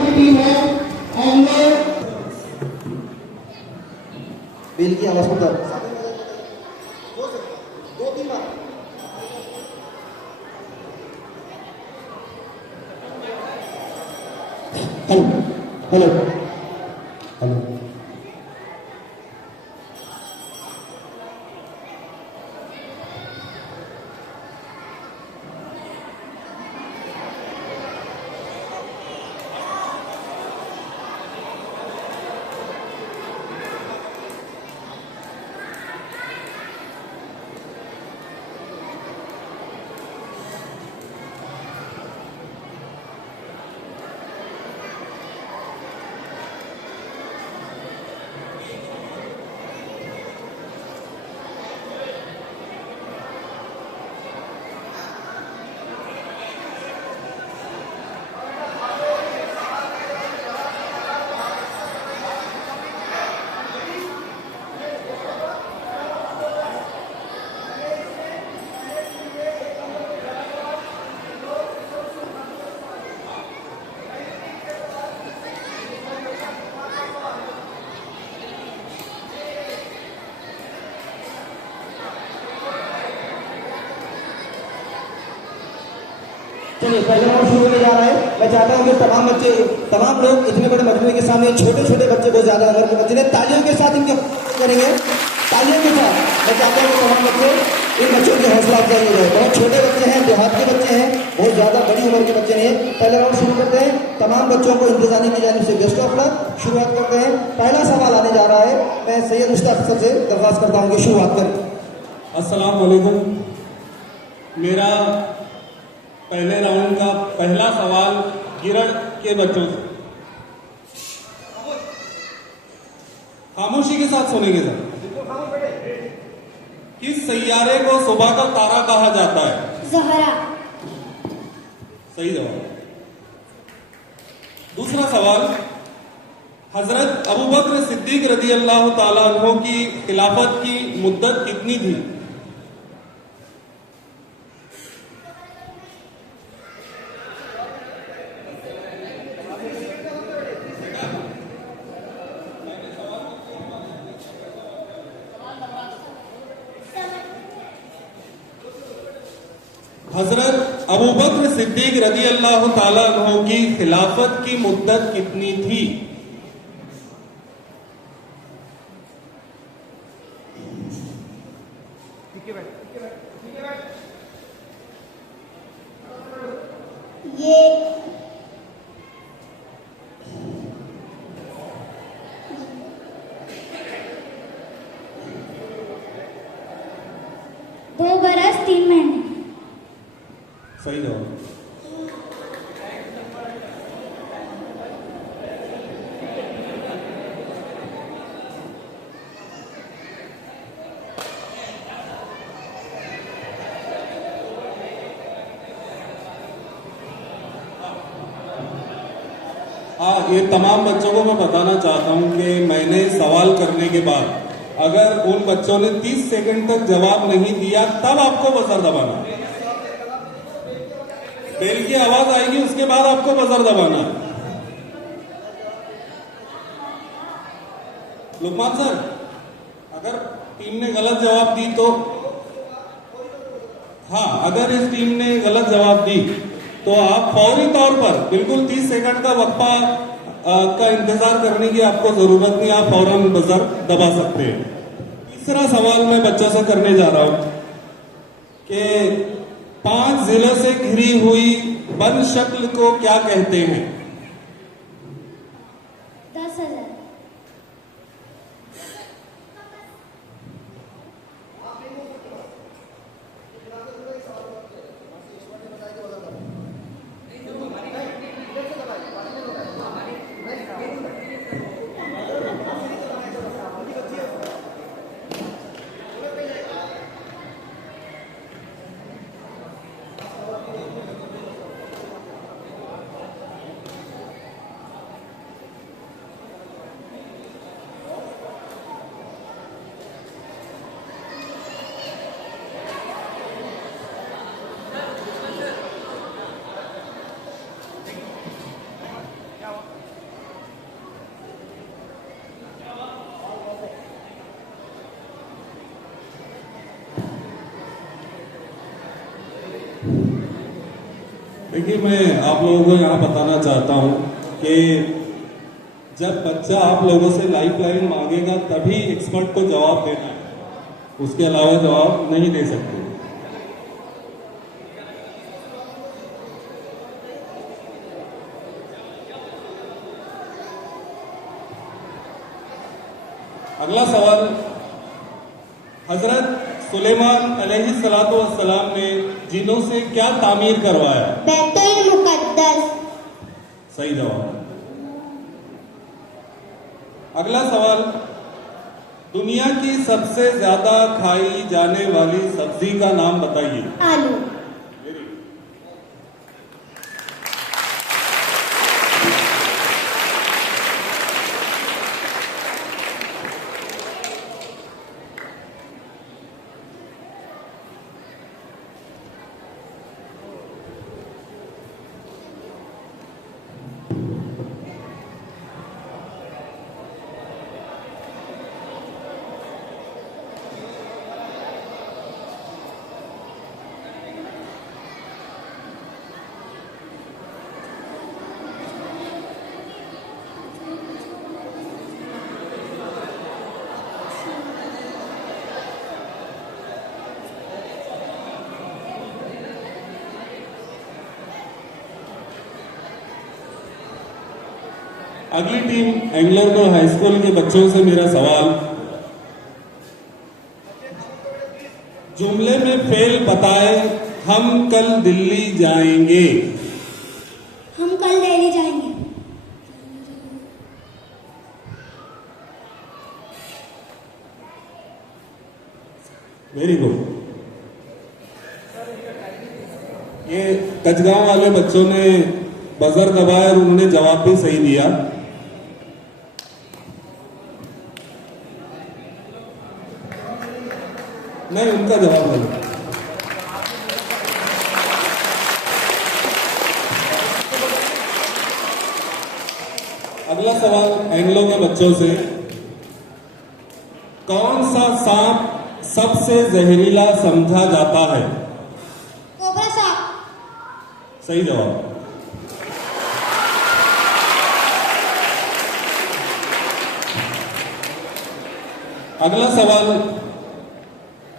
की टीम है angle bell की आवाज होता हेलो हेलो हेलो चलिए पहले राउंड शुरू होने जा रहा है। मैं चाहता हूँ कि तमाम लोग इतने बड़े मजमूए के सामने छोटे छोटे बच्चे बहुत ज्यादा उम्र के बच्चे ने तालियों के साथ इनके करेंगे। तालियों के साथ मैं चाहता हूँ कि तमाम बच्चे इन बच्चों की हौसला अफजाई हो जाए। बहुत छोटे बच्चे हैं, देहात के बच्चे हैं, बहुत ज्यादा बड़ी उम्र के बच्चे नहीं है। पहले राउंड शुरू करते हैं। तमाम बच्चों को इंतजामी की जानिब से बेस्ट ऑफ लक। शुरुआत करते हैं। पहला सवाल आने जा रहा है। मैं सैयद मुश्ताक सर से दरख्वास्त करता हूँ कि शुरुआत करें। अस्सलाम वालेकुम। मेरा पहले राउंड का पहला सवाल गिरड के बच्चों से। खामोशी के साथ सुनेंगे सर। किस सैयारे को सुबह का तारा कहा जाता है? ज़हरा। सही जवाब। दूसरा सवाल, हजरत अबू बकर सिद्दीक रजी अल्लाह ताला अन्हो की खिलाफत की मुद्दत कितनी थी? हजरत अबू बकर सिद्दीक रजी अल्लाह ताला अन्हो की खिलाफत की मुद्दत कितनी थी? ये 2 बरस 3 महीने। सही जवाब। हाँ, ये तमाम बच्चों को मैं बताना चाहता हूं कि मैंने सवाल करने के बाद अगर उन बच्चों ने 30 सेकंड तक जवाब नहीं दिया तब आपको बजर दबाना है। बेल की आवाज आएगी, उसके बाद आपको बजर दबाना है। लुकमान सर, अगर टीम ने गलत जवाब दी तो हाँ, अगर इस टीम ने गलत जवाब दी तो आप फौरी तौर पर बिल्कुल 30 सेकंड का वक्फा का इंतजार करने की आपको जरूरत नहीं, आप फौरन बजर दबा सकते हैं। तीसरा सवाल मैं बच्चों से करने जा रहा हूं कि 5 जिलों से घिरी हुई वन शक्ल को क्या कहते हैं? 10,000। देखिए, मैं आप लोगों को यहाँ बताना चाहता हूँ कि जब बच्चा आप लोगों से लाइफ लाइन मांगेगा तभी एक्सपर्ट को जवाब देना है, उसके अलावा जवाब नहीं दे सकते। अगला सवाल, हजरत सुलेमान अलैहिस्सलातु वस्सलाम ने जिनों से क्या तामीर करवाया? बैतुल मुकद्दस। सही जवाब। अगला सवाल, दुनिया की सबसे ज्यादा खाई जाने वाली सब्जी का नाम बताइए। आलू। अगली टीम एंग्लो हाई स्कूल के बच्चों से मेरा सवाल, जुमले में फेल बताए। हम कल दिल्ली जाएंगे। हम कल दिल्ली जाएंगे। Very good. ये कचगांव वाले बच्चों ने बजर दबाया और उन्होंने जवाब भी सही दिया। नहीं, उनका जवाब नहीं। अगला सवाल एंग्लो के बच्चों से, कौन सा सांप सबसे जहरीला समझा जाता है? कोबरा सांप। सही जवाब। अगला सवाल,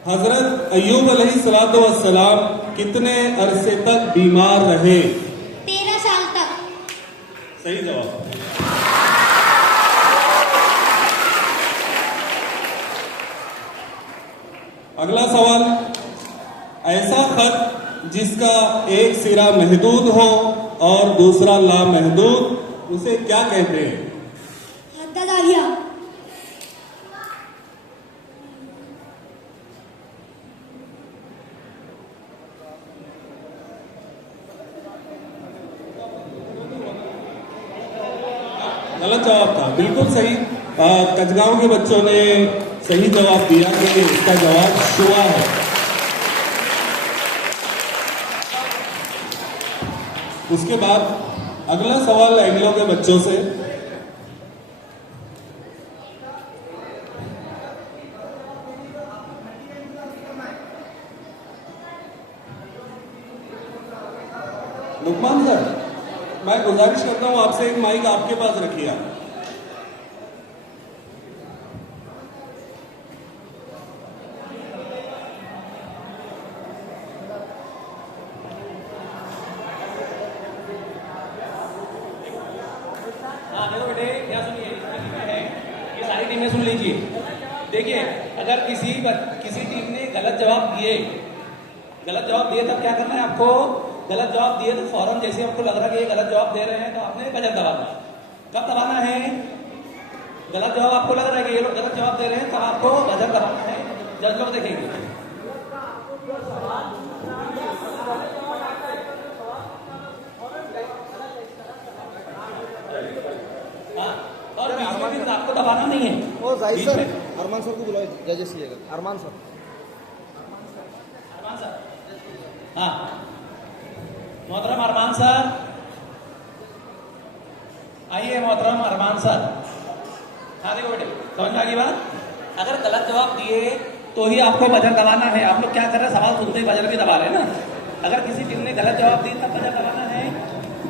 हजरत अय्यूब अलैहिस्सलातु वस्सलाम कितने अरसे तक बीमार रहे? 13 साल तक। सही जवाब। अगला सवाल, ऐसा खत जिसका एक सिरा महदूद हो और दूसरा लामहदूद, उसे क्या कहते हैं? हद्दादारिया। गलत जवाब था, बिल्कुल सही। कचगांव के बच्चों ने सही जवाब दिया कि इसका जवाब शुआ है। उसके बाद अगला सवाल एंग्लो के बच्चों से, लुकमान सर, मैं गुजारिश करता हूं आपसे, एक माइक आपके पास रखिए आप। हाँ देखो बेटे, क्या सुनिए, इसमें है, ये सारी टीमें सुन लीजिए। देखिए, अगर किसी टीम ने गलत जवाब दिए तब क्या करना है आपको? गलत जवाब दिए तो फौरन जैसे आपको लग रहा है कि ये गलत जवाब दे रहे हैं तो आपने बजर दबाना। कब दबाना है? गलत जवाब आपको लग रहा है कि ये लोग गलत जवाब दे रहे हैं तब आपको बजर दबाना है। जज लोग देखेंगे। हाँ, और बीच में भी आपको दबाना नहीं है। ओ जाहिद बीच सर, में। अरमान सर को बुलाओ, जजेस लिएगा। अरमान सर। हाँ, मोहतरम अरमान सर आइए। मोहतरम अरमान सर, हाँ देखो बेटे, समझ में आ गई बात? अगर गलत जवाब दिए तो ही आपको बजर दबाना है। आप लोग क्या कर रहे हैं? सवाल सुनते ही बजर भी दबा रहे हैं ना। अगर किसी टीम ने गलत जवाब दिया तब बजर दबाना है।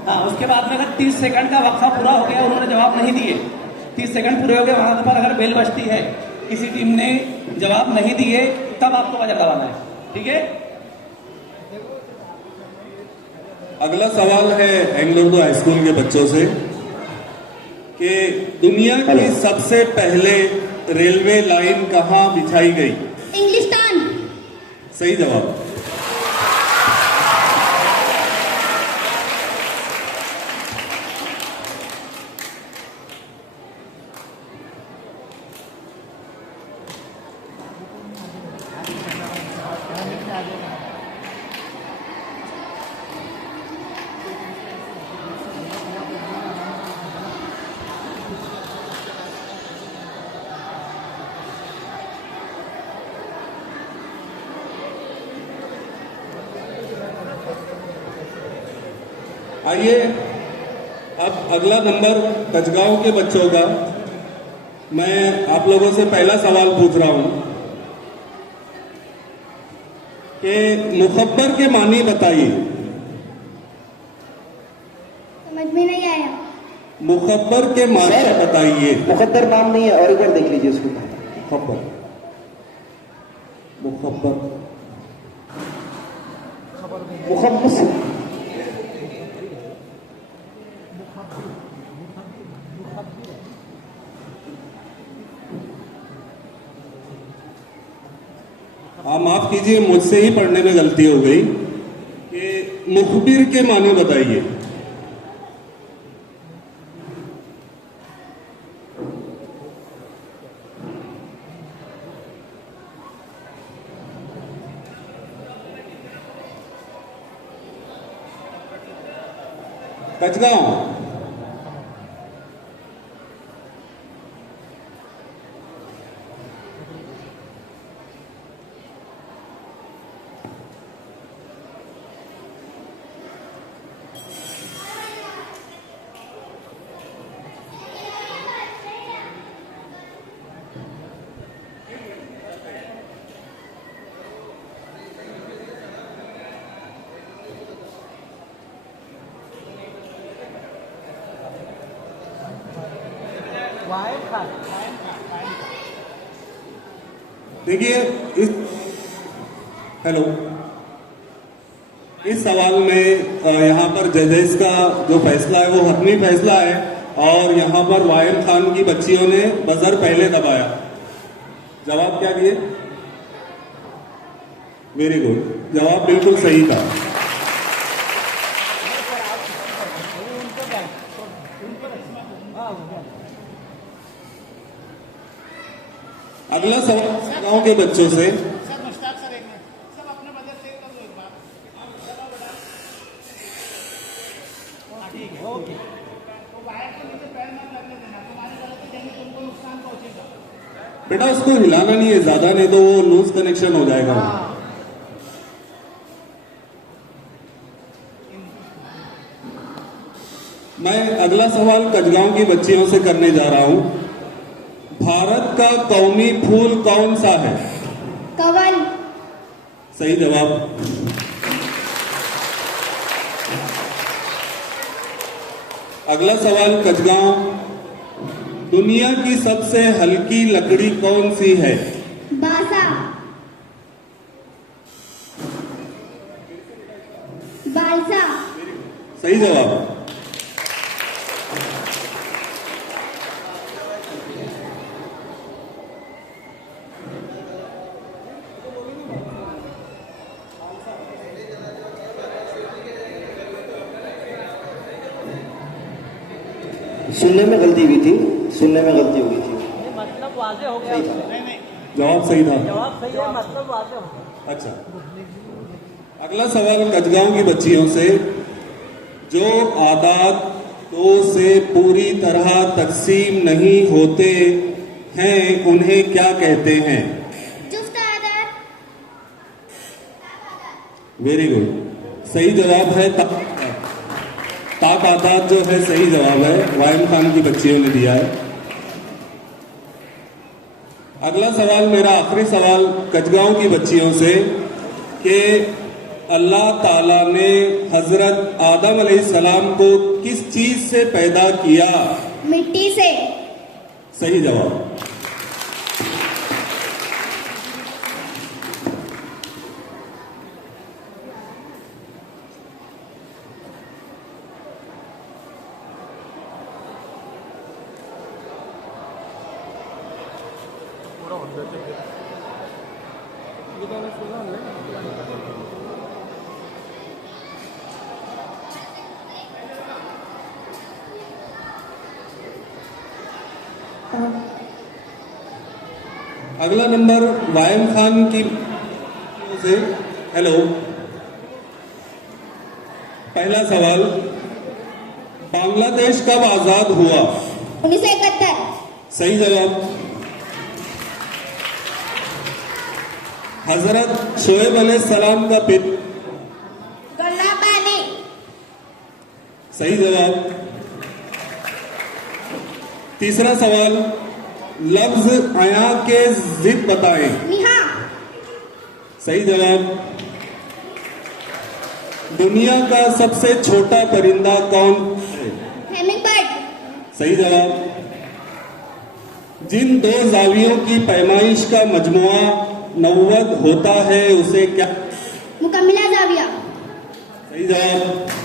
हाँ, उसके बाद में अगर 30 सेकंड का वक्फा पूरा हो गया, उन्होंने जवाब नहीं दिए, 30 सेकंड पूरे हो गए, वहां पर अगर बेल बजती है, किसी टीम ने जवाब नहीं दिए, तब आपको बजर दबाना है। ठीक है। अगला सवाल है एंग्लोर हाई स्कूल के बच्चों से कि दुनिया की सबसे पहले रेलवे लाइन कहां बिछाई गई? इंग्लिस्तान। सही जवाब। आइए अब अगला नंबर कचगांव के बच्चों का। मैं आप लोगों से पहला सवाल पूछ रहा हूं कि मुखब्बर के मानी बताइए। समझ में नहीं आया। मुखब्बर के मानी बताइए। मुकद्दर नाम नहीं है, और एक बार देख लीजिए उसको। मुखब्बर, मुखब्बर, मुखम्मस। माफ कीजिए, मुझसे ही पढ़ने में गलती हो गई कि मुखबिर के माने बताइए। कचगांव, देखिए हेलो, इस सवाल में यहाँ पर जजेस का जो फैसला है वो हतमी फैसला है, और यहाँ पर वायम खान की बच्चियों ने बजर पहले दबाया। जवाब क्या दिए? वेरी गुड, जवाब बिल्कुल सही था। अगला सवाल गांव के बच्चों से। बेटा उसको हिलाना नहीं है ज्यादा, नहीं तो वो लूज कनेक्शन हो जाएगा। मैं अगला सवाल कचगांव की बच्चियों से करने जा रहा हूं। भारत का कौमी फूल कौन सा है? कवन। सही जवाब। अगला सवाल कचगांव, दुनिया की सबसे हल्की लकड़ी कौन सी है? बासा। बालसा। सही जवाब। सुनने में गलती हुई थी, सुनने में गलती हुई थी। मतलब वाजे हो गया। जवाब सही था। जवाब सही है, मतलब वाजे हो गया। अच्छा, अगला सवाल कचगांव की बच्चियों से, जो आदात 2 से पूरी तरह तकसीम नहीं होते हैं उन्हें क्या कहते हैं? जुफ्त आदात। वेरी गुड, सही जवाब है ताक आदात जो है सही जवाब है, वायम खान की बच्चियों ने दिया है। अगला सवाल, मेरा आखिरी सवाल कचगांव की बच्चियों से कि अल्लाह ताला ने हजरत आदम अलैहिस्सलाम को किस चीज से पैदा किया? मिट्टी से। सही जवाब। अगला नंबर वायम खान की से। हेलो, पहला सवाल, बांग्लादेश कब आजाद हुआ? 1971। सही जवाब। हजरत शोएब अलैहिस्सलाम का पिता? गल्ला पानी। सही जवाब। तीसरा सवाल, लफ्ज आया के जिद बताएं। निहा। सही जवाब। दुनिया का सबसे छोटा परिंदा कौन है? हेमिंगबर्ड। सही जवाब। जिन दो जावियों की पैमाइश का मजमुआ 90 होता है उसे क्या? मुकम्मिला जाविया। सही जवाब।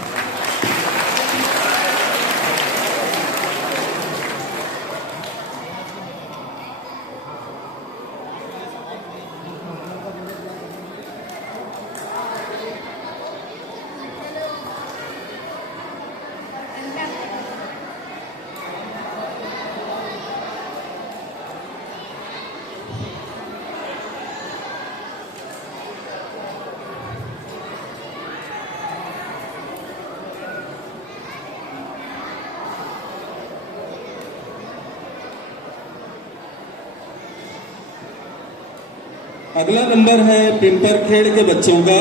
अगला नंबर है पिंपरखेड़ के बच्चों का।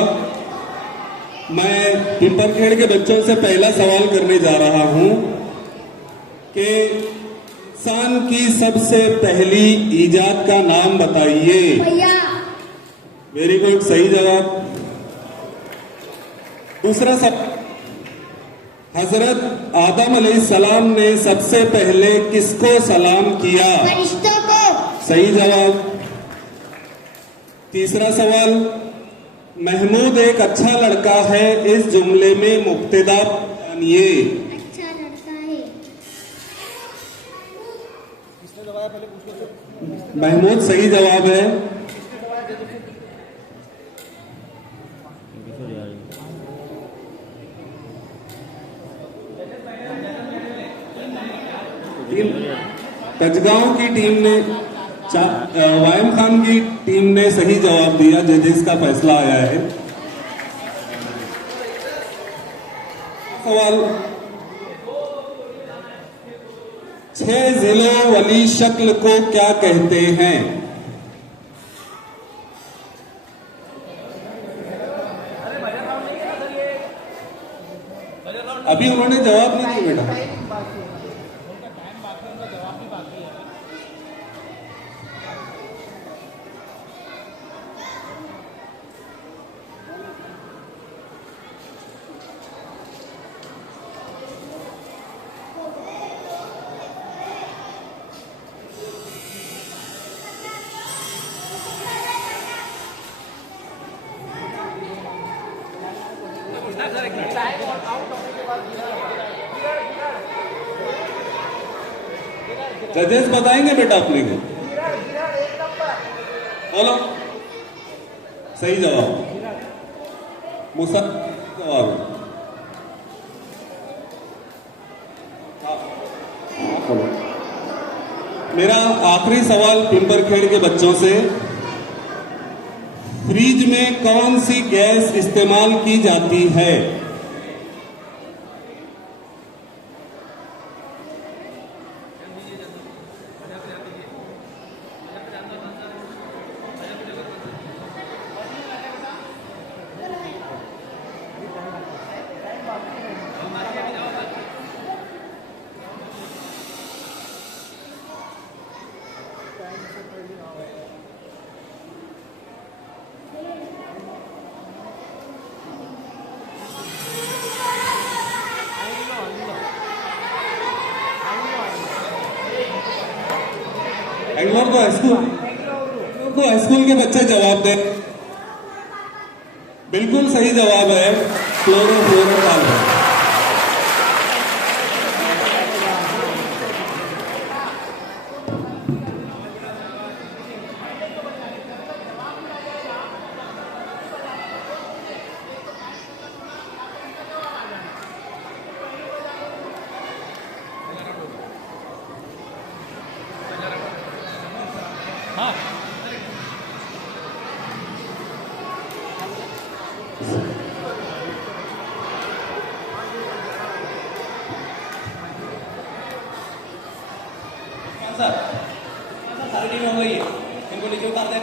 मैं पिंपरखेड़ के बच्चों से पहला सवाल करने जा रहा हूं कि इंसान की सबसे पहली ईजाद का नाम बताइए। भैया। वेरी गुड, सही जवाब। दूसरा सवाल, हजरत आदम अलैहिस्सलाम ने सबसे पहले किसको सलाम किया? फरिश्तों को। सही जवाब। तीसरा सवाल, महमूद एक अच्छा लड़का है, इस जुमले में मुब्तदा जानिए। अच्छा लड़का है। महमूद सही जवाब है। कचगांव की टीम ने वायम खान की टीम ने सही जवाब दिया। जजेस का फैसला आया है। सवाल, 6 जिलों वाली शक्ल को क्या कहते हैं? अभी उन्होंने जवाब नहीं दिया बेटा। जजेस बताएंगे बेटा अपने को। बोलो। सही जवाब। मुसा जवाब है। मेरा आखिरी सवाल पिंपरखेड़ के बच्चों से, फ्रिज में कौन सी गैस इस्तेमाल की जाती है? एंगलोर को हाई स्कूल के बच्चे जवाब दे। बिल्कुल सही जवाब है क्लोरोफ्लोरोकार्बन। सर सारी टीम हो गई है, इनको नीचे उतार दें।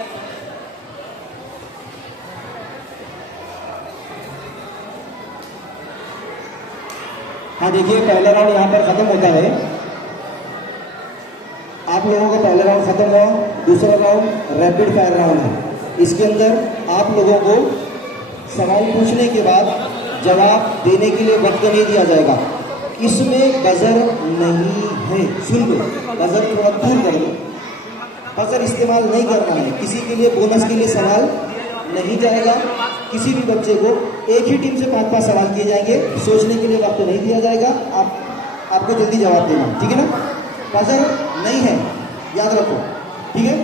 हाँ देखिए, पहला राउंड यहाँ पर खत्म होता है। आप लोगों का पहला राउंड खत्म हुआ। दूसरा राउंड रैपिड फायर राउंड है। इसके अंदर आप लोगों को सवाल पूछने के बाद जवाब देने के लिए वक्त नहीं दिया जाएगा। इसमें बजर नहीं है, सुन लो, बजर थोड़ा दूर कर लो। बजर इस्तेमाल नहीं करना है। किसी के लिए बोनस के लिए सवाल नहीं जाएगा। किसी भी बच्चे को एक ही टीम से 5-5 सवाल किए जाएंगे। सोचने के लिए वक्त नहीं दिया जाएगा। आपको जल्दी जवाब देना, ठीक है ना? बजर नहीं है, याद रखो, ठीक है?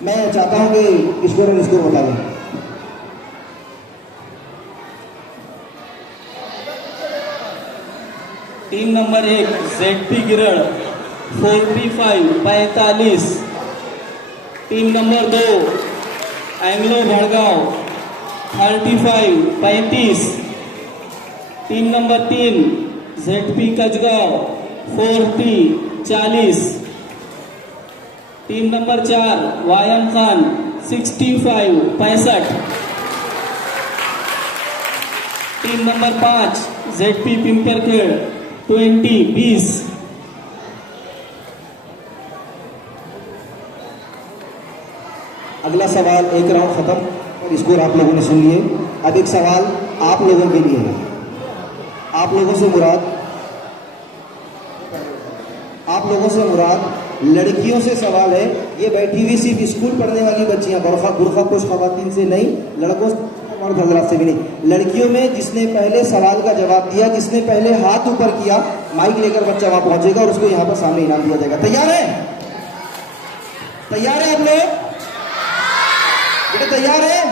मैं चाहता हूं कि स्कोर और स्कोर बता दें। Team number 1 ZP Giran 45 team number 2 Anglo Bhadgaon 35 team number 3 ZP Kachgaon 40 team number 4 Vayam Khan 65 team number 5 ZP Pimparkhed 20 अगला सवाल, एक राउंड खत्म और स्कोर आप लोगों ने सुन लिए। अब एक सवाल आप लोगों के लिए है। आप लोगों से मुराद लड़कियों से सवाल है। ये बैठी हुई सिर्फ स्कूल पढ़ने वाली बच्चियां, बुरखा कुछ खवातीन से नहीं, लड़कों और हजरात से भी नहीं। लड़कियों में जिसने पहले सवाल का जवाब दिया, जिसने पहले हाथ ऊपर किया, माइक लेकर बच्चा वहां पहुंचेगा और उसको यहाँ पर सामने इनाम दिया जाएगा। तैयार है? तैयार है आप लोग? बेटा तैयार है?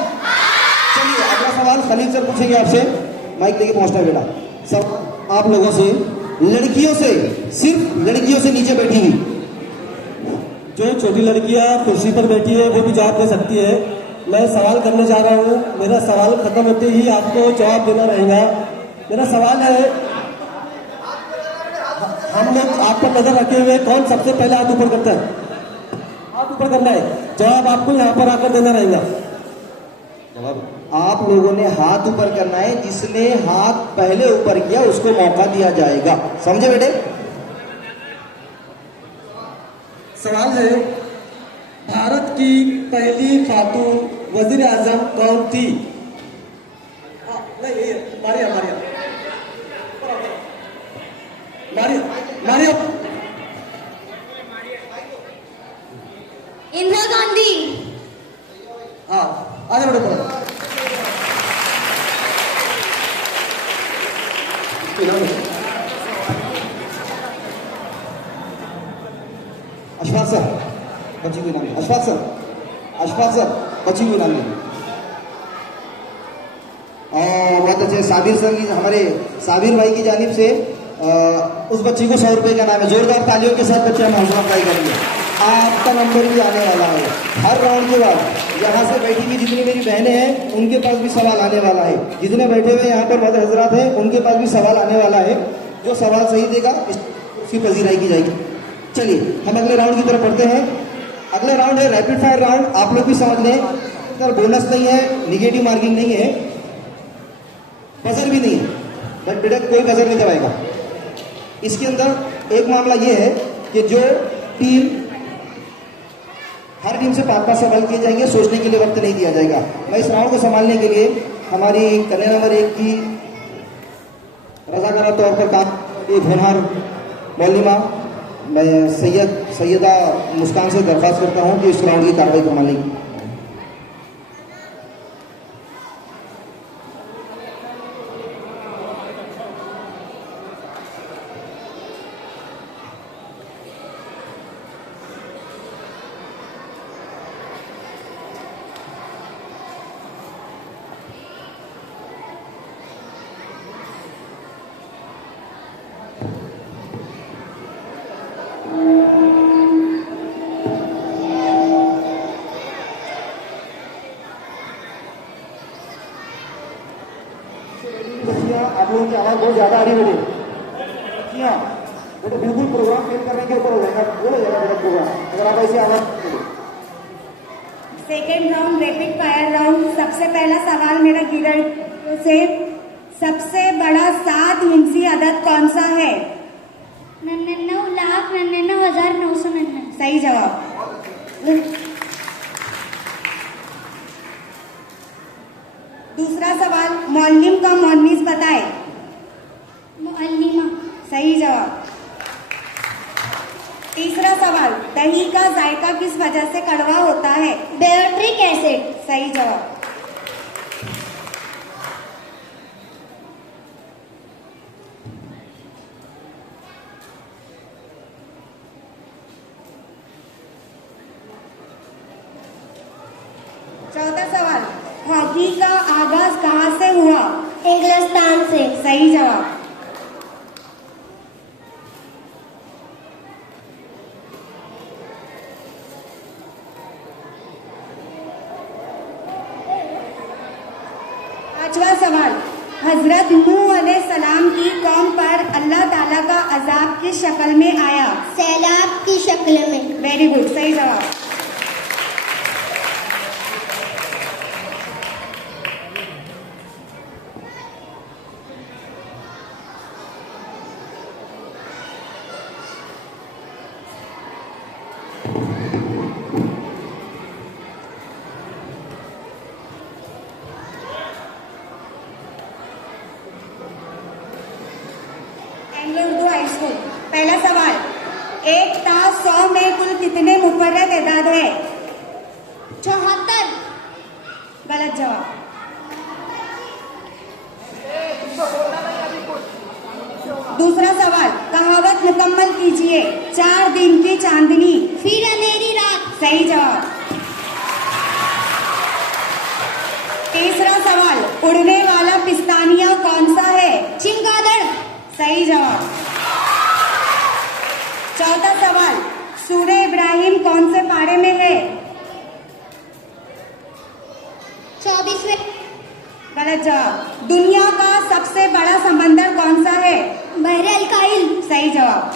चलिए अगला सवाल खलील सर पूछेंगे आपसे। माइक लेके पहुंचना बेटा। सब आप लोगों से, लड़कियों से, सिर्फ लड़कियों से नीचे बैठी हुई जो छोटी लड़कियां कुर्सी पर बैठी है वो भी जवाब दे सकती है। मैं सवाल करने जा रहा हूँ। मेरा सवाल खत्म होते ही आपको जवाब देना रहेगा। मेरा सवाल है, हम लोग आप पर नजर रखे हुए कौन सबसे पहले हाथ ऊपर करता है? हाथ ऊपर करना है। जवाब आपको यहाँ पर आकर देना रहेगा। जवाब आप लोगों ने हाथ ऊपर करना है। जिसने हाथ पहले ऊपर किया उसको मौका दिया जाएगा। समझे बेटे? सवाल है, भारत की पहली खातून वजीर आजम कौन थी? नहीं, मारिया इंदिरा गांधी। हाँ, आगे बढ़ो। अशफाक सर बची हुई नाम। अशफाक सर बची हुई नाम। और बहुत अच्छे साबिर सर की, हमारे साबिर भाई की जानिब से उस बच्ची को 100 रुपए का नाम है। जोरदार तालियों के साथ बच्चे हम हौसला अफजाई करेंगे। आपका नंबर भी आने वाला है। हर राउंड के बाद यहाँ से बैठी हुई जितनी मेरी बहनें हैं उनके पास भी सवाल आने वाला है। जितने बैठे हुए यहाँ पर मदर हजरात हैं उनके पास भी सवाल आने वाला है। जो सवाल सही देगा उसकी पजीराई की जाएगी। चलिए हम अगले राउंड की तरफ बढ़ते हैं। अगला राउंड है रैपिड फायर राउंड। आप लोग भी समझ लें, अगर बोनस नहीं है, निगेटिव मार्किंग नहीं है, बजर भी नहीं है, बट बेटा कोई बजर नहीं दबाएगा। इसके अंदर एक मामला ये है कि जो टीम, हर टीम से 5-5 सवाल किए जाएंगे। सोचने के लिए वक्त नहीं दिया जाएगा। मैं इस राउंड को संभालने के लिए हमारी कन्या नंबर 1 की रजाकाना तौर पर काम एक होनहार मौलिमा मैं सैयदा मुस्कान से दरख्वास्त करता हूँ कि इस राउंड की कार्रवाई को मानेगी। बच्चियाँ आप लोगों की आवाज़ बहुत ज़्यादा आ रही है बेटे। बच्चियाँ बेटे बिल्कुल प्रोग्राम फेल करने के ऊपर हो जाएगा, बोला जाएगा बेटा प्रोग्राम अगर आप ऐसी आवाज़। Second round rapid fire round. सबसे पहला सवाल मेरा गिरल से, सबसे बड़ा 7 हिंसी अदद कौन सा है? 99,99,999। सही जवाब। दूसरा सवाल, मौलिम का मौनिस बताए। मुअल्लिमा। सही जवाब। तीसरा सवाल, दही का जायका किस वजह से कड़वा होता है? बेयोट्रिक एसिड। सही जवाब। चौथा सवाल, हॉकी का आगाज कहाँ से हुआ? इंग्लिस्तान से। सही जवाब। पांचवा सवाल, हजरत नूह अलैहिस्सलाम की कौम पर अल्लाह ताला का अजाब किस शक्ल में आया? सैलाब की शक्ल में। वेरी गुड, सही जवाब। Urdu high school. पहला सवाल, 1 ता 100 में कुल कितने मुफर्रद एदाद है? 74। गलत जवाब। दूसरा सवाल, कहावत मुकम्मल कीजिए। 4 दिन की चांदनी फिर अंधेरी रात। सही जवाब। तीसरा सवाल, उड़ने वाला पिस्तानिया कौन सा है? चमगादड़। सही जवाब। चौथा सवाल, सूरह इब्राहिम कौन से पारे में है? 24वें। गलत जवाब। दुनिया का सबसे बड़ा समंदर कौन सा है? बहरे अलकाइल। सही जवाब।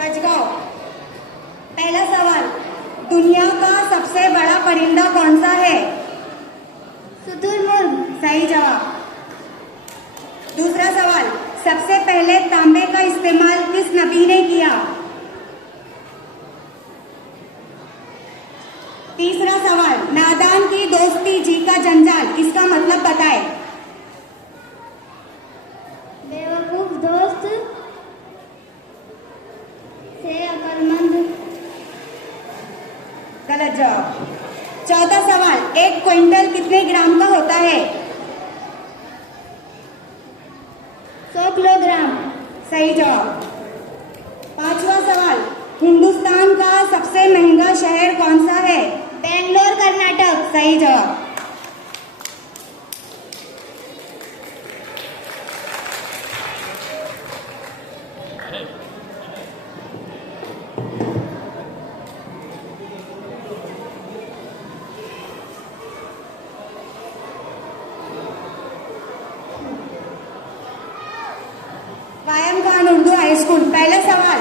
कचगांव। पहला सवाल, दुनिया का सबसे बड़ा परिंदा कौन सा है? शुतुरमुर्ग। सही जवाब। दूसरा सवाल, सबसे पहले तांबे का इस्तेमाल किस नबी ने किया? तीसरा सवाल, नादान की दोस्ती जी का जंजाल इसका मतलब बताए। बेवकूफ दोस्त से अकलमंद। गलत जवाब। चौथा सवाल, 1 क्विंटल कितने ग्राम का होता है? 100 किलोग्राम। सही जवाब। पांचवा सवाल, हिंदुस्तान का सबसे महंगा शहर कौन सा है? बेंगलोर, कर्नाटक। सही जवाब। कायम खान उर्दू हाई स्कूल। पहला सवाल,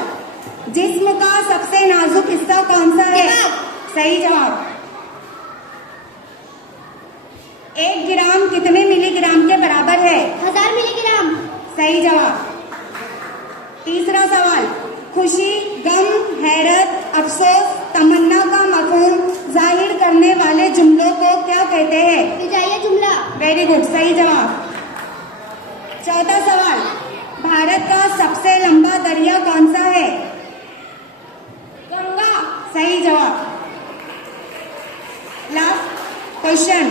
जिस्म का सबसे नाजुक हिस्सा कौन सा है? दिमाग। सही जवाब। 1 ग्राम कितने मिलीग्राम के बराबर है? 1000 मिलीग्राम। सही जवाब। तीसरा सवाल, खुशी, गम, हैरत, अफसोस, तमन्ना का मफहूम जाहिर करने वाले जुमलों को क्या कहते हैं? विजाइया जुमला। वेरी गुड, सही जवाब। चौथा सवाल, भारत का सबसे लंबा दरिया कौन सा है? गंगा। सही जवाब। लास्ट क्वेश्चन,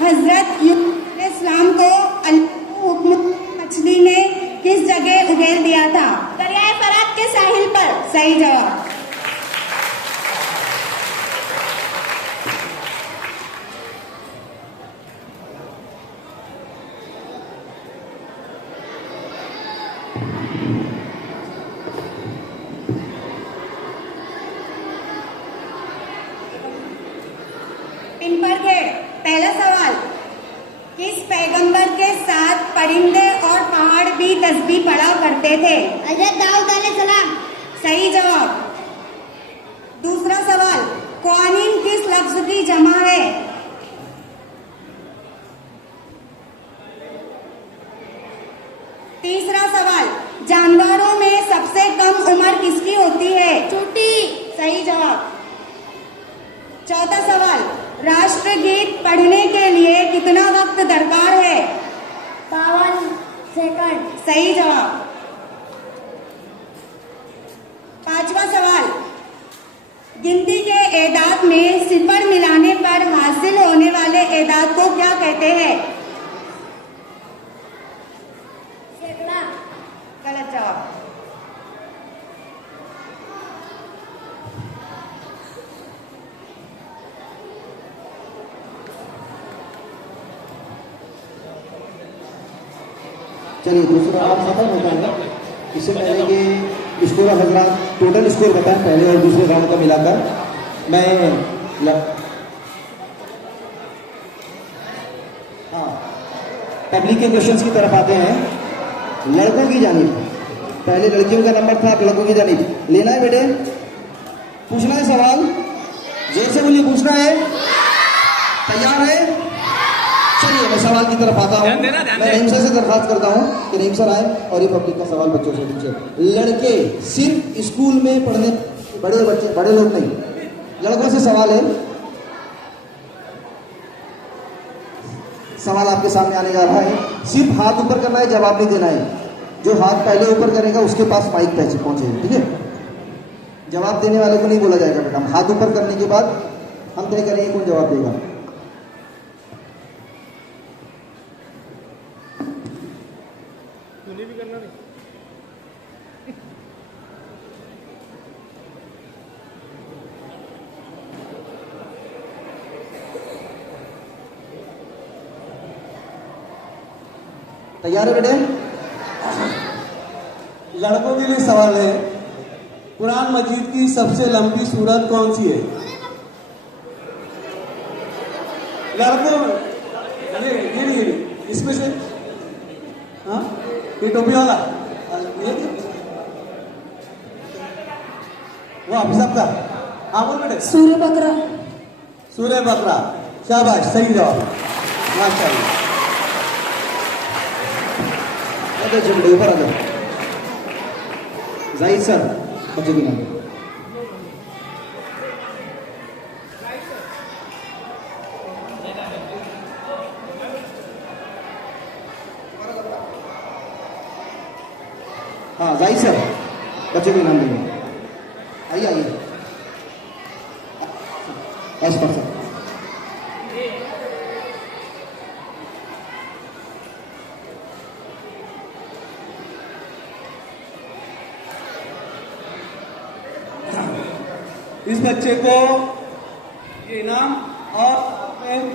हजरत यूसुफ इस्लाम को अल्लाह हुक्म मछली ने किस जगह उगेल दिया था? दरियाए फरात के साहिल पर। सही जवाब। इन पर है पहला सवाल, किस पैगंबर के साथ परिंदे और पहाड़ भी तस्बीह पढ़ा करते थे? हजरत दाऊद अलैहिस्सलाम। सही जवाब। दूसरा सवाल, क़वानीन किस लफ्ज की जमा है? तीसरा सवाल, जानवरों में सबसे कम उम्र किसकी होती है? चूटी। सही जवाब। चौथा सवाल, राष्ट्रगीत पढ़ने के लिए कितना वक्त दरकार है? 52 सेकंड। सही जवाब। पांचवा सवाल, गिनती के एदाद में सिफर मिलाने पर हासिल होने वाले एदाद को क्या कहते हैं? सैकड़ा। गलत जवाब। चलिए दूसरा राउंड खत्म होता है। इससे पहले कि स्कोर हजरात टोटल स्कोर बताएं पहले और दूसरे राउंड का मिलाकर। हाँ, पब्लिक के क्वेश्चंस की तरफ आते हैं। लड़कों की जानिब पहले लड़कियों का नंबर था, लड़कों की जानिब लेना है बेटे, पूछना है सवाल, जोर से बोलिए, पूछना है, तैयार है? चलिए मैं सवाल की तरफ आता हूँ। मैं रहीम सर से दरखास्त करता हूँ कि रहीम सर आए और ये पब्लिक का सवाल बच्चों से पूछे। लड़के सिर्फ स्कूल में पढ़ने, बड़े बच्चे, बड़े लोग नहीं, लड़कों से सवाल है। सवाल आपके सामने आने जा रहा है, सिर्फ हाथ ऊपर करना है, जवाब नहीं देना है। जो हाथ पहले ऊपर करेगा उसके पास माइक पहुंचेगा, ठीक है? जवाब देने वाले को नहीं बोला जाएगा बेटा। हाथ ऊपर करने के बाद हम तय करेंगे कौन जवाब देगा। तैयार है बेटे? लड़कों के लिए सवाल है, कुरान मजीद की सबसे लंबी सूरत कौन सी है? लड़कों, ये इसमें से, हाँ, ये टोपी वाला, ये वो आप सबका, हाँ बोल बेटे। सूर्य बकरा। सूर्य बकरा, शाबाश, सही जवाब, माशाल्लाह। ऊपर आ जाओ। जाहिद सर बच्चे की नाम। हाँ जाहिद सर बच्चे के नाम देंगे। आइए आइए एस पर सर। इस बच्चे को ये इनाम और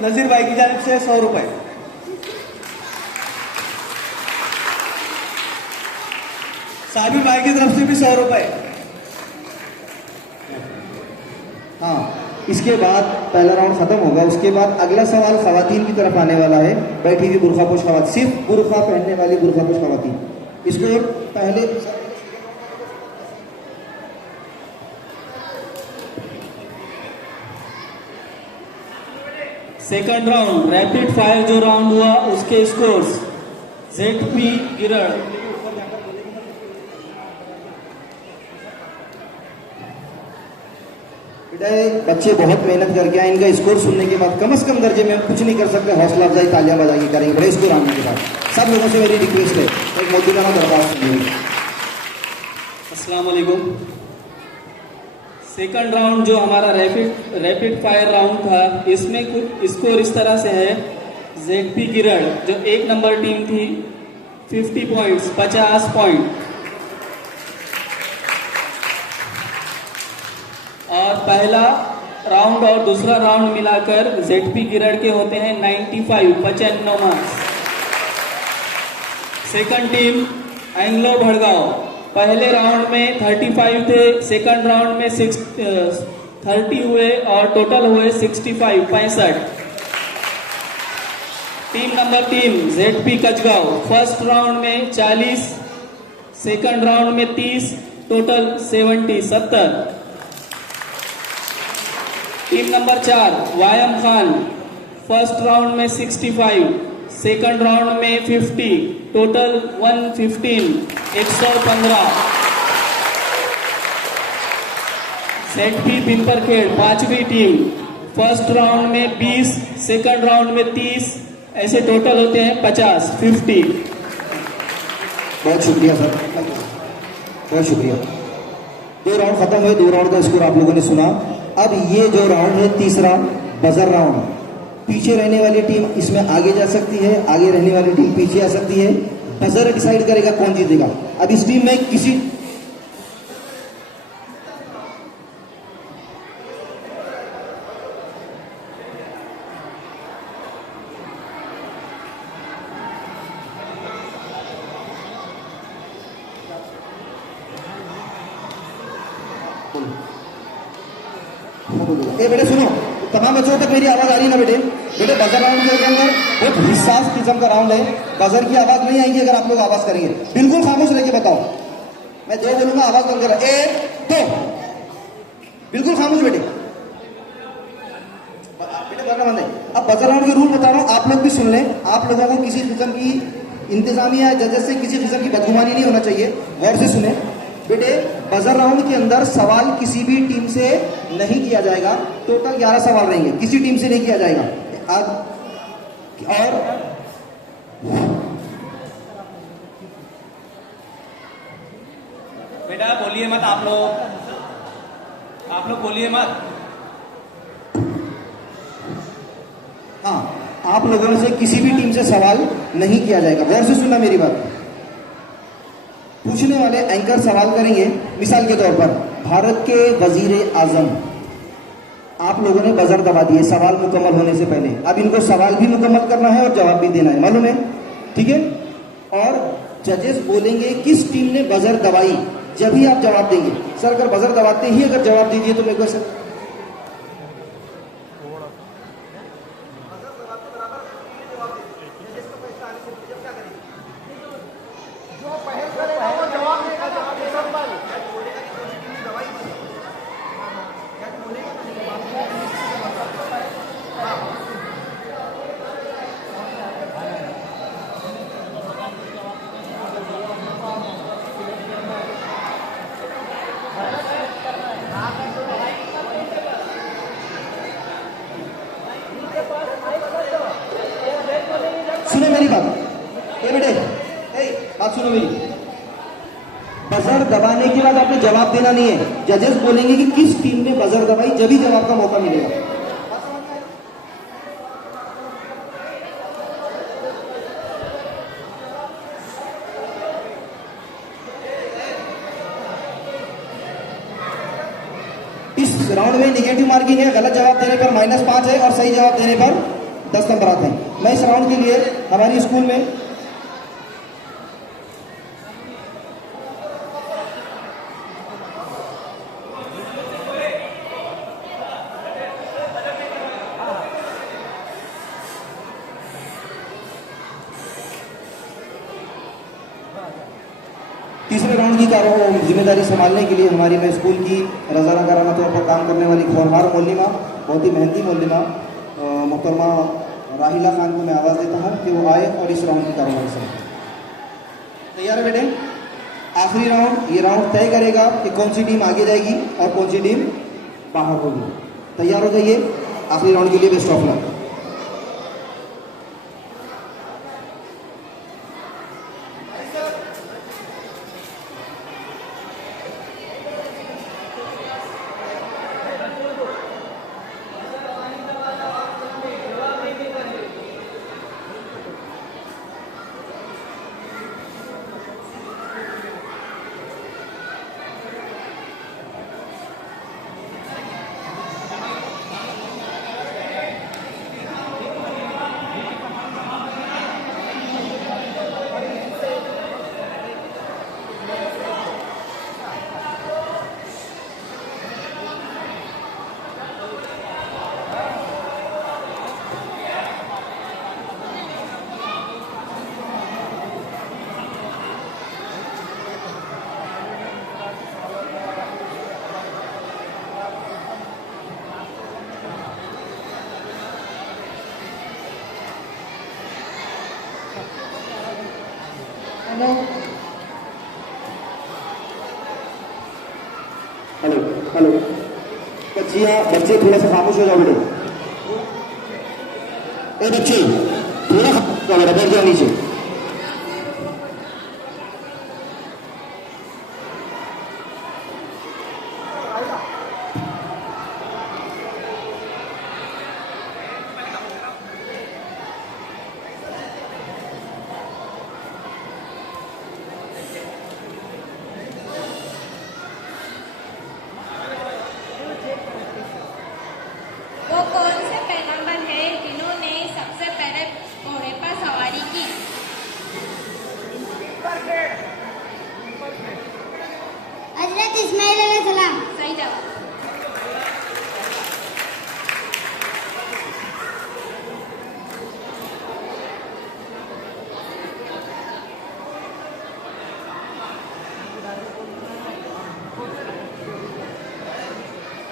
नजीर भाई की जानिब से 100 रुपए। साबिर भाई की तरफ से भी 100 रुपए। हाँ, इसके बाद पहला राउंड खत्म होगा। उसके बाद अगला सवाल खवातीन की तरफ आने वाला है। बैठी हुई बुरखापोश खवातीन, सिर्फ बुरखा पहनने वाली बुरखापोश खवातीन। इसको पहले सेकंड राउंड रैपिड फायर जो राउंड हुआ उसके स्कोर्स ZP गिरड़ बेटा ये बच्चे बहुत मेहनत करके आए, इनका स्कोर सुनने के बाद कम से कम दर्जे में हम कुछ नहीं कर सकते, हौसला अफजाई तालियां बजा के करेंगे बड़े स्कोर आने के बाद। सब लोगों से मेरी रिक्वेस्ट है, एक मोतीलाना दरखास्त सुनिए। अस्सलाम वालेकुम। सेकंड राउंड जो हमारा रैपिड फायर राउंड था, इसमें कुछ स्कोर इस तरह से है। ZP गिरड़ जो 1 नंबर टीम थी 50 पॉइंट्स 50 पॉइंट, और पहला राउंड और दूसरा राउंड मिलाकर ZP गिरड़ के होते हैं 95 marks. Second team Anglo Bhadgaon पहले राउंड में 35 थे, सेकंड राउंड में 30 हुए और टोटल हुए 65। Team number 3 ZP Kachgaon first round में 40, सेकंड राउंड में 30, total 70। Team number 4 Vayam Khan first round में 65, सेकंड राउंड में 50, टोटल 115 115। ZP पिंपरखेड़ पांचवी टीम फर्स्ट राउंड में 20, सेकंड राउंड में 30, ऐसे टोटल होते हैं 50। बहुत शुक्रिया सर, बहुत शुक्रिया। 2 राउंड खत्म हुए, 2 राउंड का स्कोर आप लोगों ने सुना। अब ये जो राउंड है तीसरा बजर राउंड, पीछे रहने वाली टीम इसमें आगे जा सकती है, आगे रहने वाली टीम पीछे आ सकती है। बजर डिसाइड करेगा कौन जीतेगा। अब इस टीम में किसी ए बेटे सुनो, तमाम बच्चों तक मेरी आवाज आ रही है ना बेटे? बेटे बजर राउंड के अंदर बहुत हिस्सास किस्म का राउंड है, बजर की आवाज नहीं आएगी अगर आप लोग आवाज करेंगे। बिल्कुल खामोश लेके बताओ, मैं जो बोलूंगा आवाज बंद कर, 1 2, बिल्कुल खामोश बेटे, बेटे करना बंद है। अब बजर राउंड के रूल बता रहा हूँ, आप लोग भी सुन लें। आप लोगों को किसी किस्म की इंतजामिया जजेस से किसी किस्म की बदगुमानी नहीं होना चाहिए, गौर से सुने बेटे। बजर राउंड के अंदर सवाल किसी भी टीम से नहीं किया जाएगा, टोटल 11 सवाल रहेंगे, किसी टीम से नहीं किया जाएगा। अब और बेटा बोलिए मत, आप लोग बोलिए मत। हाँ, आप लोगों में से किसी भी टीम से सवाल नहीं किया जाएगा, गौर से सुनना मेरी बात। पूछने वाले एंकर सवाल करेंगे, मिसाल के तौर पर भारत के वजीर आजम, आप लोगों ने बजर दबा दिए सवाल मुकम्मल होने से पहले। अब इनको सवाल भी मुकम्मल करना है और जवाब भी देना है, मालूम है? ठीक है। और जजेस बोलेंगे किस टीम ने बजर दबाई, जब ही आप जवाब देंगे। सर अगर बजर दबाते ही अगर जवाब दीजिए तो मेरे को सर सुनो मेरी बात, ए बेटे, बात सुनो मेरी। बजर दबाने के बाद आपने जवाब देना नहीं है, जजेस बोलेंगे कि किस टीम ने बजर दबाई, जब ही जवाब का मौका मिलेगा। इस राउंड में निगेटिव मार्किंग है, गलत जवाब देने पर -5 है और सही जवाब देने पर 10 नंबर आते हैं। मैं इस राउंड के लिए हमारी स्कूल में तीसरे राउंड की जिम्मेदारी संभालने के लिए हमारी मैं स्कूल की रजाकाराना तौर पर काम करने वाली खोरहार मोलिमा, बहुत ही मेहनती मोलिमा मोहतरमा राहिला खान को मैं आवाज़ देता हूँ कि वो आए और इस राउंड की कार्रवाई से तैयार है बेटे। आखिरी राउंड, ये राउंड तय करेगा कि कौन सी टीम आगे जाएगी और कौन सी टीम बाहर होगी। तैयार हो जाइए आखिरी राउंड के लिए। Best of luck. Hello hello hello बच्चियाँ बच्चे थोड़ा सा खामोश हो जाओ बेटे। ए बच्चे थोड़ा खामोश हो जाओ, बैठ जाओ नीचे। वो कौन से पैगंबर है जिन्होंने सबसे पहले घोड़े पर सवारी की? हजरत इस्माइल अलैहिस्सलाम। सही जवाब।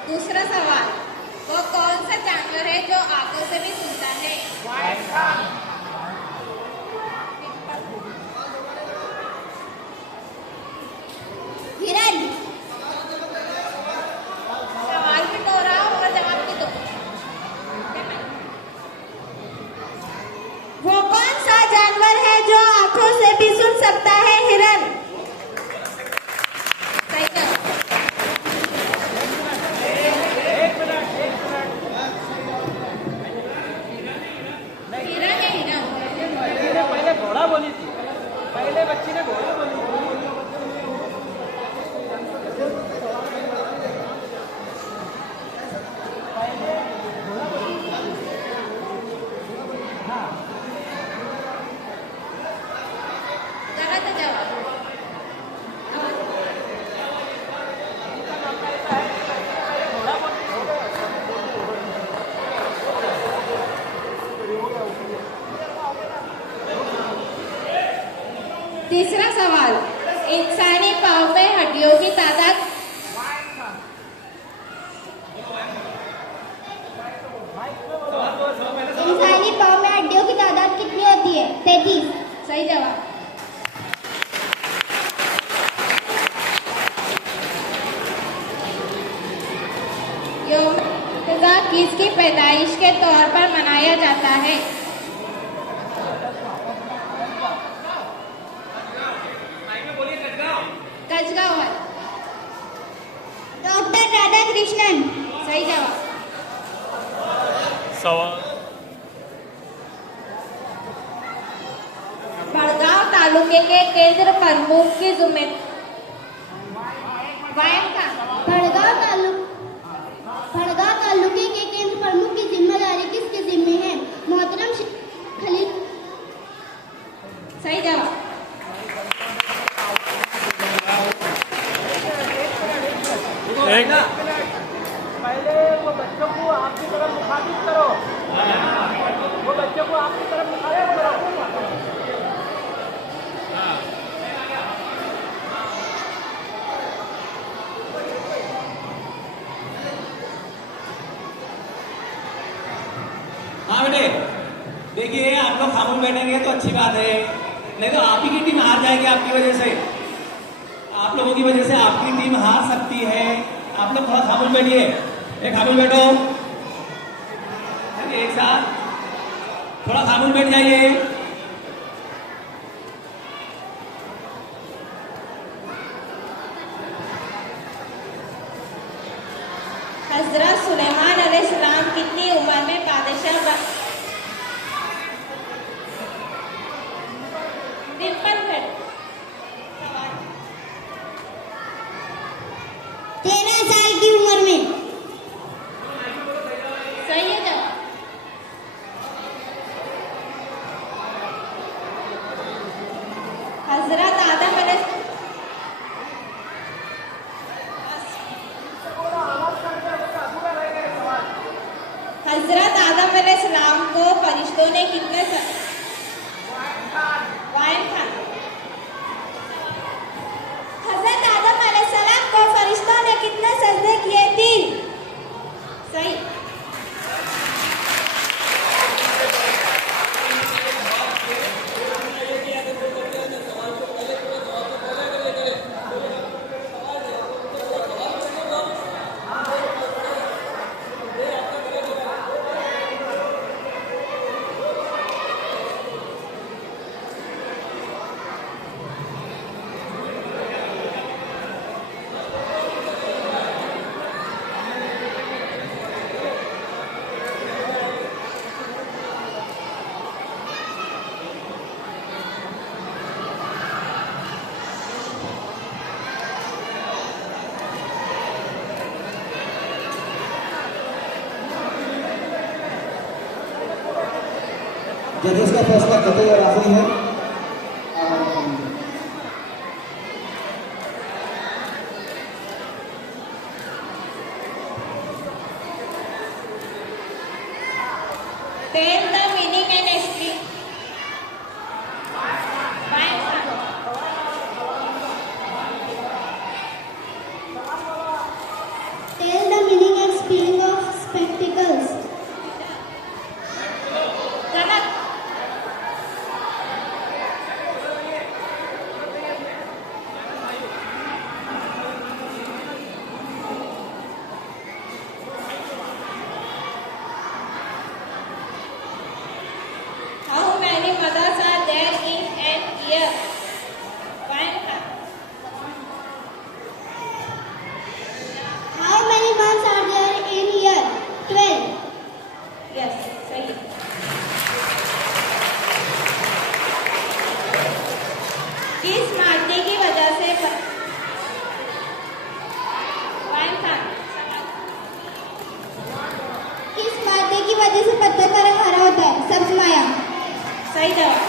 दूसरा सवाल, वो कौन सा जानवर है जो आंखों से भी सुनता है? हिरन। सवाल भी दोहराओ और जवाब भी दो। वो कौन सा जानवर है जो आंखों से भी सुन सकता है? हिरन। सही जवाब। हिरन है, हिरन। पहले घोड़ा बोली थी, पहले बच्ची ने घोड़ा बोली थी। गलत जवाब। तीसरा सवाल, इंसानी पाँव में हड्डियों की तादाद? इंसानी पाँव में हड्डियों की तादाद कितनी होती है? 33। सही जवाब। यौम फिजा किसकी पैदाइश के तौर पर मनाया जाता है? कचगांव। डॉक्टर राधा कृष्णन। सही जवाब। भड़गांव तालुके के केंद्र प्रमुख की जिम्मेदारी? भड़गांव तालुके के केंद्र प्रमुख की जिम्मेदारी किसके जिम्मे है? मोहतरम खलील। सही जवाब। पहले वो बच्चों को आपकी तरफ मुखातिब करो, वो बच्चों को आपकी तरफ मुखातिब करो। देखिए आप लोग खामोश बैठेंगे तो अच्छी बात है, नहीं तो आप ही की टीम हार जाएगी आपकी वजह से। आप लोगों की वजह से आपकी टीम हार सकती है। आप लोग थोड़ा खामोश बैठिए, खामोश बैठो एक साथ, थोड़ा खामोश बैठ जाइए। हजरत सुलेमान अलैहिस्सलाम कितनी उम्र में बादशाह डिम्पल कर 13 साल की उम्र में। सही है जवाब। हजरत आदम अलैहिस्सलाम को फरिश्तों ने कितने वाइन खान हजरत आदम अलैहिस्सलाम को फरिश्तों ने कितने सजदे किए? 3। सही। जजेस का फैसला कतई और आखिरी है। Tell the meaning and explain. Tell the meaning and spelling of spectacles. गलत। How many mothers are there in an year? Fine. How many months are there in year? 12. Yes, सही। किस मादे की वजह से वाइन खान किस मादे की वजह से पत्थर का रंग हरा होता है? सब्ज माया। सही जवाब।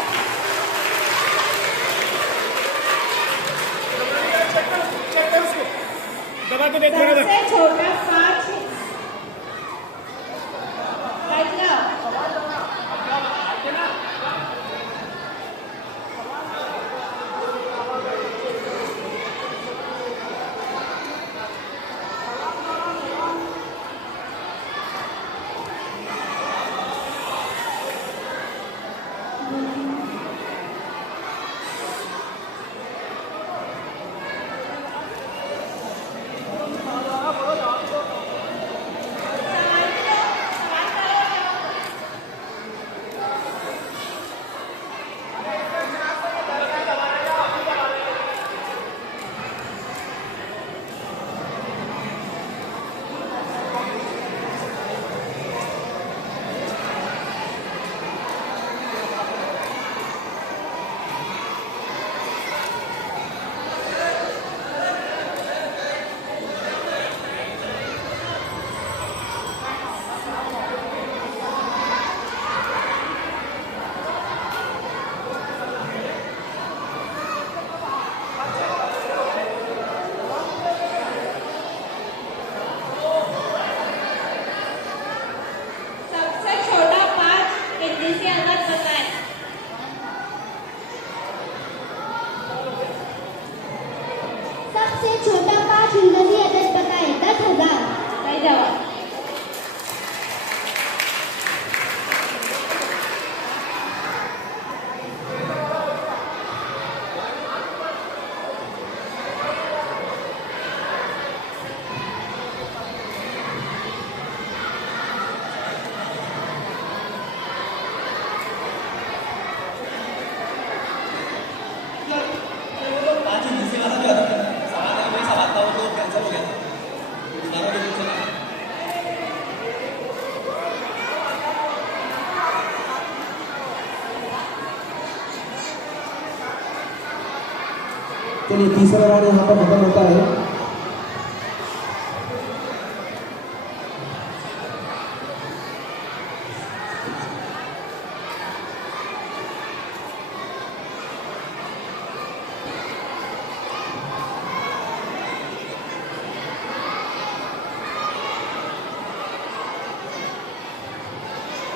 चलिए तीसरा राउंड यहाँ पर खत्म होता है।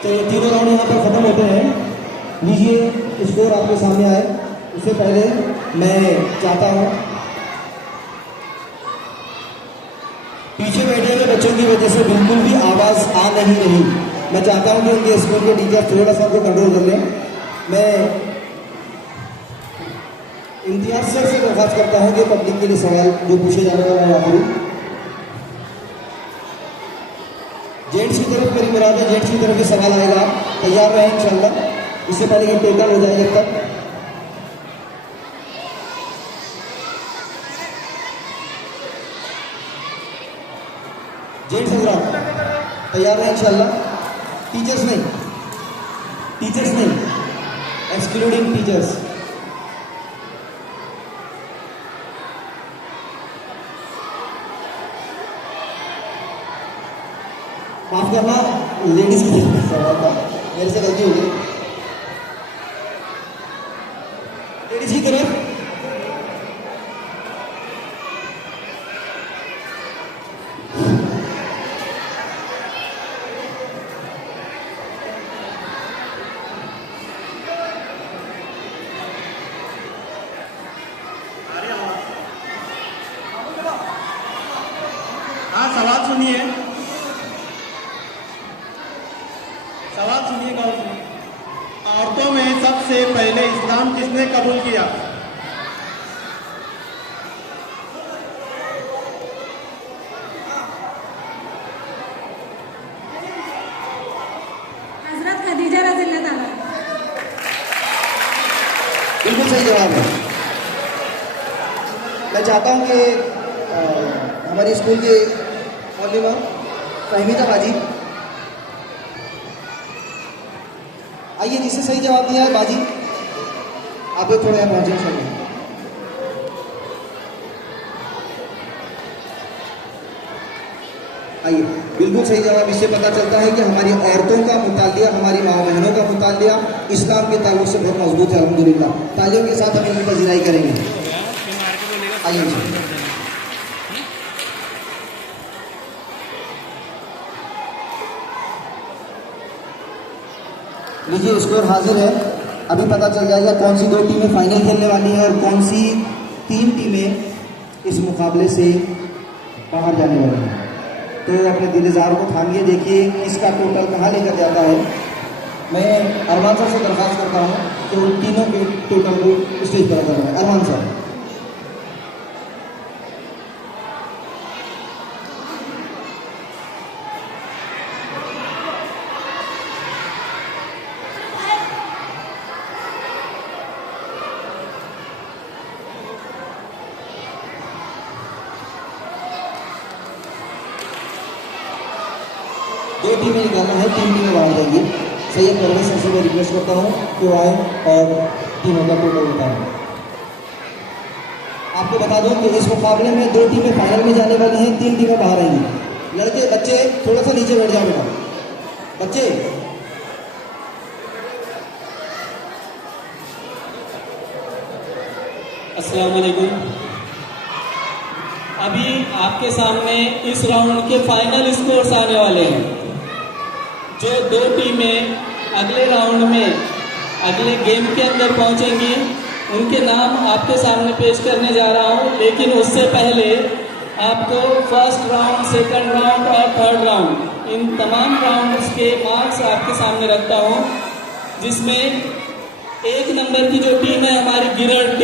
चलिए तीनों राउंड यहाँ पर खत्म होते हैं। लीजिए स्कोर आपके सामने आए। उससे पहले मैं चाहता हूँ पीछे बैठे हुए बच्चों की वजह से बिल्कुल भी आवाज़ आ नहीं रही। मैं चाहता हूँ कि उनके स्कूल के टीचर थोड़ा सा उनको कंट्रोल कर लें। मैं इम्तियाज सर से दरख्वास्त करता हूँ कि पब्लिक के लिए सवाल जो पूछे जाने वाला है आखिरी जेंट्स की तरफ मेरी मुराद है, जेंट्स की तरफ के सवाल आएगा, तैयार रहें इंशाल्लाह। इससे पहले कि टोटल हो जाए जब तक जेंट्स हजरात तैयार रहें इंशाल्लाह। टीचर्स नहीं एक्सक्लूडिंग टीचर्स। माफ करना, लेडीज की तरफ सवाल था, मेरे से गलती हो गई। लेडीज की तरफ हाँ, सवाल सुनिए, सवाल सुनिए गौर से। औरतों में सबसे पहले इस्लाम किसने कबूल किया? हजरत खदीजा रज़ियल्लाहु अन्हा। बिल्कुल सही जवाब है। मैं चाहता हूँ कि हमारी स्कूल के मौलिमा फहमीदा बाजी आइए, जिससे सही जवाब दिया है बाजी आप लोग थोड़े यहाँ पहुँचे इंशाल्लाह। आइए, बिल्कुल सही जवाब। इससे पता चलता है कि हमारी औरतों का मुतालिया, हमारी माँ बहनों का मुतालिया इस्लाम के ताल्लुक से बहुत मजबूत है अल्हम्दुलिल्लाह। तालियों के साथ हम इनकी पजीराई करेंगे। आइए लीजिए, स्कोर हाजिर है। अभी पता चल जाएगा कौन सी दो टीमें फाइनल खेलने वाली हैं और कौन सी 3 टीमें इस मुकाबले से बाहर जाने वाली हैं। तो अपने दिलजार को थामिए, देखिए इसका टोटल कहाँ लेकर जाता है। मैं अरमान सर से दरख्वास्त करता हूँ कि उन तीनों के टोटल को स्टेज पर करना है। अरमान सर, दो टीमें निकालना है, 3 टीमें बाहर जाएंगी। सैयद परवेज सर से मैं रिक्वेस्ट करता हूँ कि वो आए और टीमों का टोटल बताएं। आपको बता दूं कि इस मुकाबले में 2 टीमें फाइनल में जाने वाली हैं, 3 टीमें बाहर आएंगी। लड़के बच्चे थोड़ा सा नीचे बैठ जाओ बेटा। बच्चे अस्सलाम वालेकुम। अभी आपके सामने इस राउंड के फाइनल स्कोर्स आने वाले हैं। जो 2 टीमें अगले राउंड में अगले गेम के अंदर पहुंचेंगी उनके नाम आपके सामने पेश करने जा रहा हूं, लेकिन उससे पहले आपको फर्स्ट राउंड, सेकंड राउंड और थर्ड राउंड इन तमाम राउंड्स के मार्क्स आपके सामने रखता हूं, जिसमें 1 नंबर की जो टीम है हमारी गिरर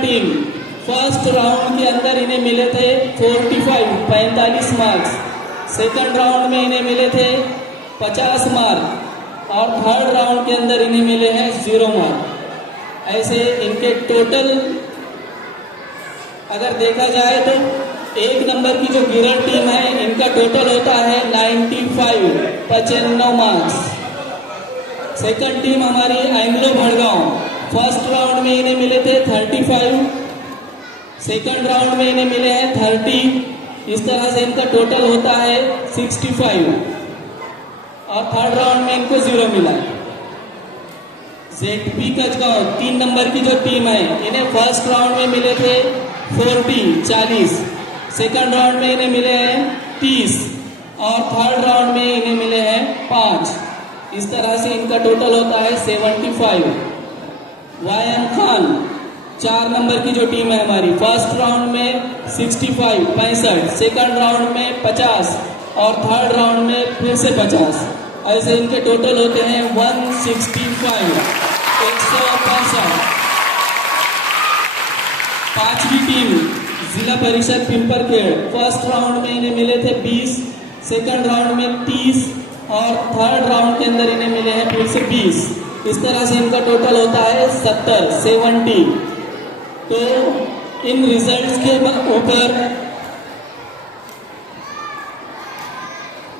टीम फर्स्ट राउंड के अंदर इन्हें मिले थे 45 मार्क्स। सेकंड राउंड में इन्हें मिले थे 50 मार्क और थर्ड राउंड के अंदर इन्हें मिले हैं 0 मार्क। ऐसे इनके टोटल अगर देखा जाए तो 1 नंबर की जो गिरर टीम है इनका टोटल होता है 95 मार्क्स। सेकंड टीम हमारी एंग्लो भड़गांव फर्स्ट राउंड में इन्हें मिले थे 35, सेकंड राउंड में इन्हें मिले हैं 30। इस तरह से इनका टोटल होता है 65 और थर्ड राउंड में इनको 0 मिला। ZP कचगांव 3 नंबर की जो टीम है, इन्हें फर्स्ट राउंड में मिले थे 40, सेकंड राउंड में इन्हें मिले हैं 30 और थर्ड राउंड में इन्हें मिले हैं 5। इस तरह से इनका टोटल होता है 75। YM खान 4 नंबर की जो टीम है हमारी, फर्स्ट राउंड में 65, सेकंड राउंड में 50 और थर्ड राउंड में फिर से 50। ऐसे इनके टोटल होते हैं 165, 165। पांचवी टीम जिला परिषद पिंपरखेड़, फर्स्ट राउंड में इन्हें मिले थे 20, सेकंड राउंड में 30 और थर्ड राउंड के अंदर इन्हें मिले हैं फिर से 20। इस तरह से इनका टोटल होता है 70। तो इन रिजल्ट्स के ऊपर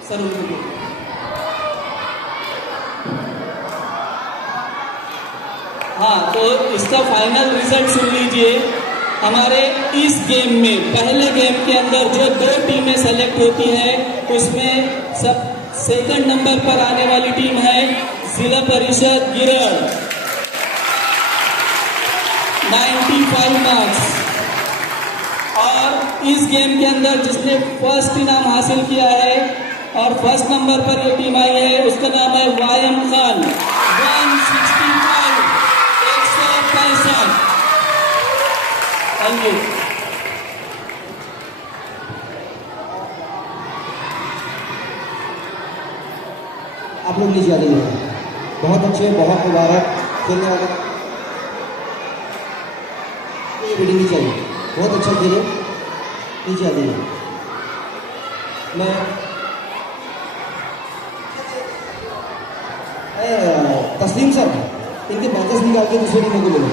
सर हाँ, तो इसका फाइनल रिजल्ट सुन लीजिए। हमारे इस गेम में, पहले गेम के अंदर जो 2 टीमें सेलेक्ट होती है, उसमें सब सेकंड नंबर पर आने वाली टीम है जिला परिषद गिरड़, 95 मार्क्स। और इस गेम के अंदर जिसने फर्स्ट इनाम हासिल किया है और फर्स्ट नंबर पर ये टीम आई है, उसका नाम है YM खान, 165, 165। Thank you. आप लोग नीचे आ जाइए। बहुत अच्छे, बहुत मुबारक खेलने वाले। ये वीडियो नीचे आइए, बहुत अच्छा खेले, नीचे आ जाइए। मैं तस्लीम सर, इनके मैचेस निकाल के दूसरे टीमों को ले लो।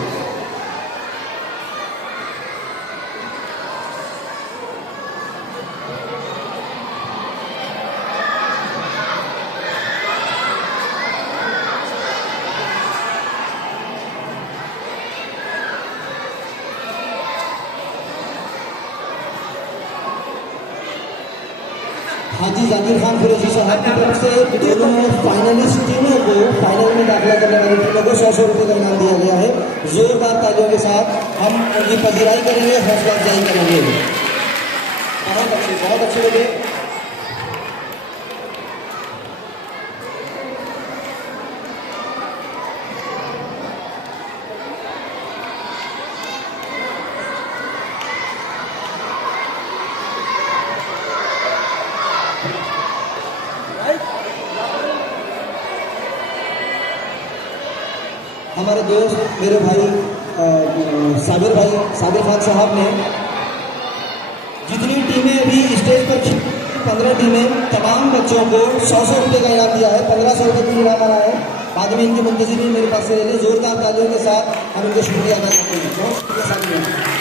हाजी जाकिर खान फिरोजी साहब की तरफ से दोनों फाइनलिस्ट टीमों को, फाइनल में दाखिला करने वाली टीमों को 100 रुपये का इनाम दिया गया है। जोरदार तालियों के साथ हम उनकी पजीराई करेंगे, हौसला अफजाई करेंगे। बहुत अच्छे लगे। हमारे दोस्त, मेरे भाई साबिर खान साहब ने जितनी टीमें अभी स्टेज पर 15 टीमें, तमाम बच्चों को 100 रुपये का इनाम दिया है। 1500 रुपये का इनाम आना है। बाद में इनके मुंतजिर मेरे पास से ले लें। जोरदार तालियों के साथ हम इनको शुक्रिया अदा करते हैं।